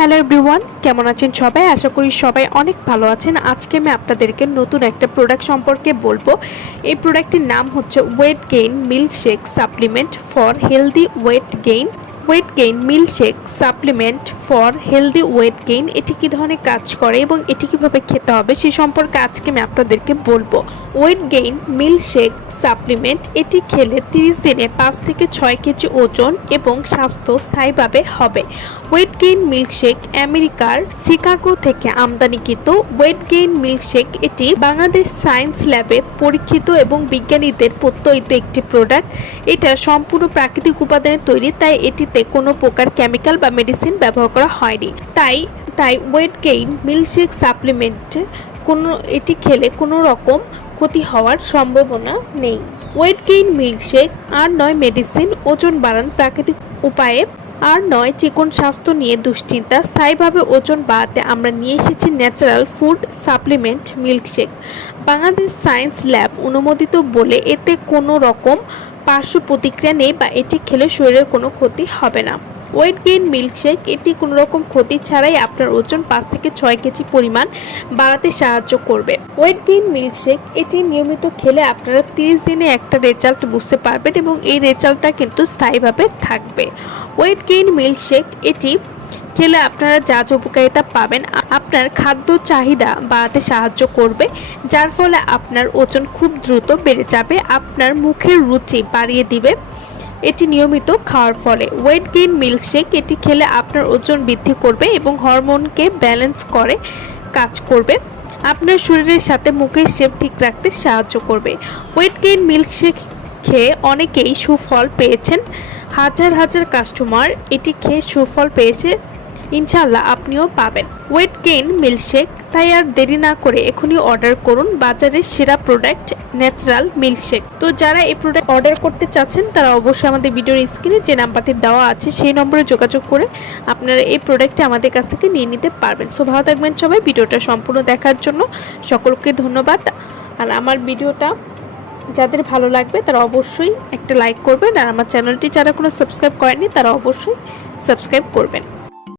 Hello everyone, কেমন আছেন সবাই? আশা করি সবাই অনেক ভালো আছেন। আজকে আমি আপনাদেরকে নতুন একটা প্রোডাক্ট সম্পর্কে বলবো। এই প্রোডাক্টটির নাম হচ্ছে weight gain milkshake supplement for healthy weight gain. Weight gain milkshake supplement for healthy weight gain. এটি কী ধরনের কাজ করে এবং এটি কীভাবে খেতে হবে সে সম্পর্কে আজকে আমি আপনাদেরকে বলবো। ওয়েট গেইন মিল্কশেক সাপ্লিমেন্ট এটি খেলে 30 দিনে 5 থেকে 6 কেজি ওজন এবং স্বাস্থ্য স্থায়ীভাবে হবে। ওয়েট গেইন মিল্কশেক আমেরিকার শিকাগো থেকে আমদানিকৃত। ওয়েট গেইন মিল্কশেক এটি বাংলাদেশ সায়েন্স ল্যাবে পরীক্ষিত এবং বিজ্ঞানীদের প্রত্যয়িত একটি প্রোডাক্ট। এটা সম্পূর্ণ প্রাকৃতিক উপাদানে তৈরি, তাই এটিতে কোনো প্রকার কেমিক্যাল বা মেডিসিন ব্যবহার করা হয়নি। তাই ওয়েট গেইন মিল্কশেক সাপ্লিমেন্ট এটি খেলে কোনো রকম ক্ষতি হওয়ার সম্ভাবনা নেই। ওয়েট গেইন মিল্কশেক আর নয় মেডিসিন, ওজন বাড়ান প্রাকৃতিক উপায়ে, আর নয় চিকন স্বাস্থ্য নিয়ে দুশ্চিন্তা। স্থায়ীভাবে ওজন বাড়াতে আমরা নিয়ে এসেছি natural food supplement milkshake. Bangladesh science lab অনুমোদিত বলে এতে কোনো রকম পার্শ্ব প্রতিক্রিয়া নেই বা এটি খেলে শরীরের কোনো ক্ষতি হবে না। ওয়েট গেইন মিল্কশেক এটি কোনো রকম ক্ষতি ছাড়াই আপনার ওজন 5 থেকে 6 কেজি পরিমাণ বাড়াতে সাহায্য করবে। ওয়েট গেইন মিল্কশেক এটি নিয়মিত খেলে আপনারা 30 দিনে একটা রেজাল্ট বুঝতে পারবেন এবং এই রেজাল্টটা কিন্তু স্থায়ীভাবে থাকবে। ওয়েট গেইন মিল্কশেক এটি খেলে আপনারা যা উপকারিতা পাবেন, আপনার খাদ্য চাহিদা বাড়াতে সাহায্য করবে, যার ফলে আপনার ওজন খুব দ্রুত বেড়ে যাবে, আপনার মুখের রুচি বাড়িয়ে দিবে এটি নিয়মিত খাওয়ার ফলে। ওয়েট গেইন মিল্কশেক এটি খেলে আপনার ওজন বৃদ্ধি করবে এবং হরমোনকে ব্যালেন্স করে কাজ করবে, আপনার শরীরের সাথে মুখের শেপ ঠিক রাখতে সাহায্য করবে। ওয়েট গেইন মিল্কশেক খেয়ে অনেকেই সুফল পেয়েছেন। হাজার হাজার কাস্টমার এটি খেয়ে সুফল পেয়েছে, ইনশাআল্লাহ আপনিও পাবেন। ওয়েট গেইন মিল্কশেক, তাই আর দেরি না করে এখনই অর্ডার করুন বাজারের সেরা প্রোডাক্ট ন্যাচারাল মিল্কশেক। তো যারা এই প্রোডাক্ট অর্ডার করতে চাচ্ছেন তারা অবশ্যই আমাদের ভিডিওর স্ক্রিনে যে নাম্বারটি দেওয়া আছে সেই নম্বরে যোগাযোগ করে আপনারা এই প্রোডাক্টটি আমাদের কাছ থেকে নিয়ে নিতে পারবেন। সো ভালো থাকবেন সবাই। ভিডিওটা সম্পূর্ণ দেখার জন্য সকলকে ধন্যবাদ। আর আমার ভিডিওটা যাদের ভালো লাগবে তারা অবশ্যই একটা লাইক করবেন, আর আমার চ্যানেলটি যারা কোনো সাবস্ক্রাইব করেননি তারা অবশ্যই সাবস্ক্রাইব করবেন।